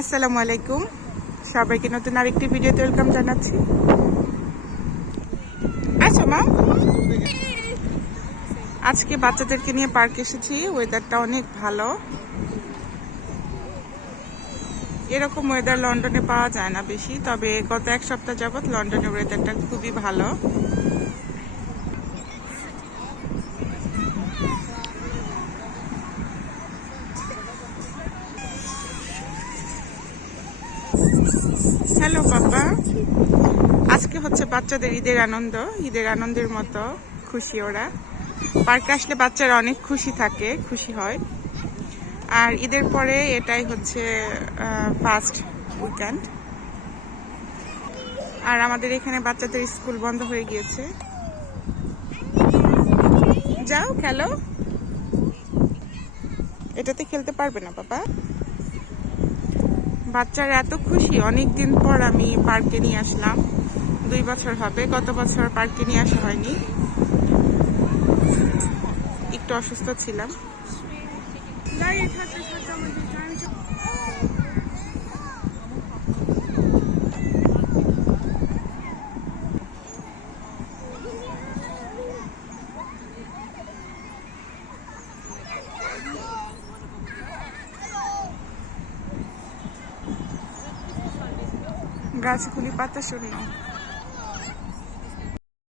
আসসালামু আলাইকুম, সবাইকে নতুন আরেকটি ভিডিওতে ওয়েলকাম জানাচ্ছি। আচ্ছা মা, আজকে বাচ্চাদেরকে নিয়ে পার্কে এসেছি। ওয়েদারটা অনেক ভালো। এরকম ওয়েদার লন্ডনে পাওয়া যায় না বেশি, তবে গত এক সপ্তাহ যাবৎ লন্ডনের ওয়েদারটা খুবই ভালো। হ্যালো পাপা, আজকে হচ্ছে বাচ্চাদের ঈদের আনন্দের মতো খুশি ওরা। পার্কে আসলে বাচ্চারা অনেক খুশি থাকে, খুশি হয়। আর ঈদের পরে এটাই হচ্ছে ফার্স্ট উইকেন্ড। আর আমাদের এখানে বাচ্চাদের স্কুল বন্ধ হয়ে গিয়েছে। যাও খেলো। এটাতে খেলতে পারবে না বাবা। বাচ্চারা এত খুশি, অনেকদিন পর আমি পার্কে নিয়ে আসলাম। 2 বছর হবে, গত বছর পার্কে নিয়ে আসা হয়নি, একটু অসুস্থ ছিলাম। গাছগুলি পাতা শূন্য।